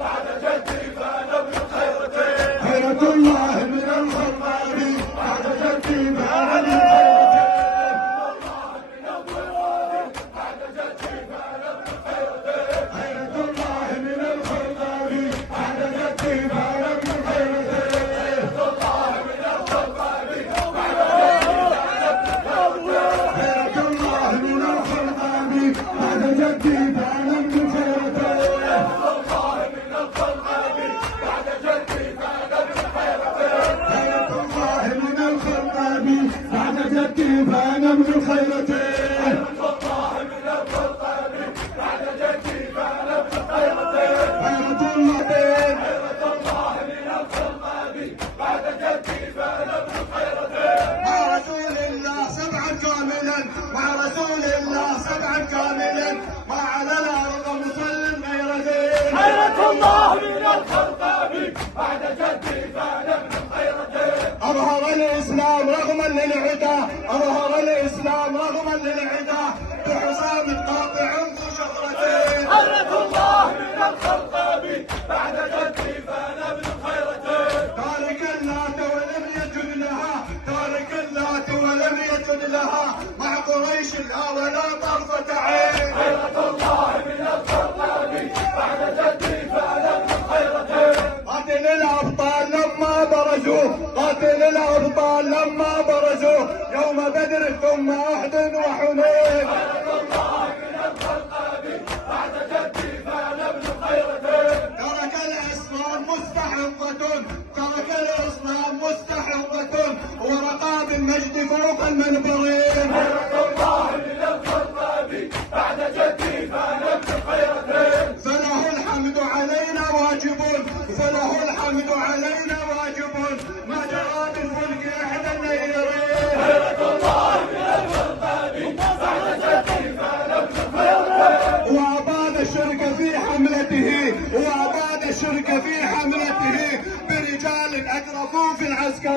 بعد جدي فانا ابن خيرتين. خيرة الله من الخطاب بعد جدي فانا ابن خيرتين. خيرة الله من الخطاب بعد جدي فانا ابن خيرتين. خيرة الله من الخطاب بعد خيرة الله من الخطاب بعد جدي فانا ابن خيرتين. الله من الخطاب بعد جدي فانا ابن خيرتين. خيرة الله من الخطاب بعد جدي فانا ابن خيرتين. الله من الخطاب بعد جدي فانا ابن خيرتين. خيرة الله خيرة الله من الخطاب بعد جدي فانا ابن خيرتين. مع رسول الله سبعا كاملا، مع رسول الله سبعا كاملا، ما على الارض مسلم غير زين. خيرة الله من الخطاب بعد جدي فانا ابن خيرتين. اظهر الاسلام رغما للعدا، اظهر الاسلام رغما للعدا، بحسام قاطع ذو شهرتين. خيرة الله من الخطاب بعد جدي فانا ابن خيرتين. تارك اللات ولم يجد لها، تارك اللات ولم يجد لها، مع قريش لا ولا طرفة عين. خيرة الله من الخطاب بعد جدي فانا ابن خيرتين. قاتل الابطال لما برزوا، قاتل الابطال لما برزوا، يوم بدر ثم احد وحنين. خيرة الله من الخطاب بعد جدي فانا ابن خيرتين. ترك الاسلام مستحقة، ترك الاسلام مستحقة، ورقاب المجد فوق المنبرين. خيرة الله من الخطاب بعد جدي فانا ابن خيرتين. فله الحمد علينا واجب، فله الحمد علينا واجب، ما جرى بالفلك احد النيرين. خيرة الله من الخطاب بعد جدي فانا ابن خيرتين. واباد الشرك في حملته، واباد الشرك في حملته، برجال اجرفوا في العسكر.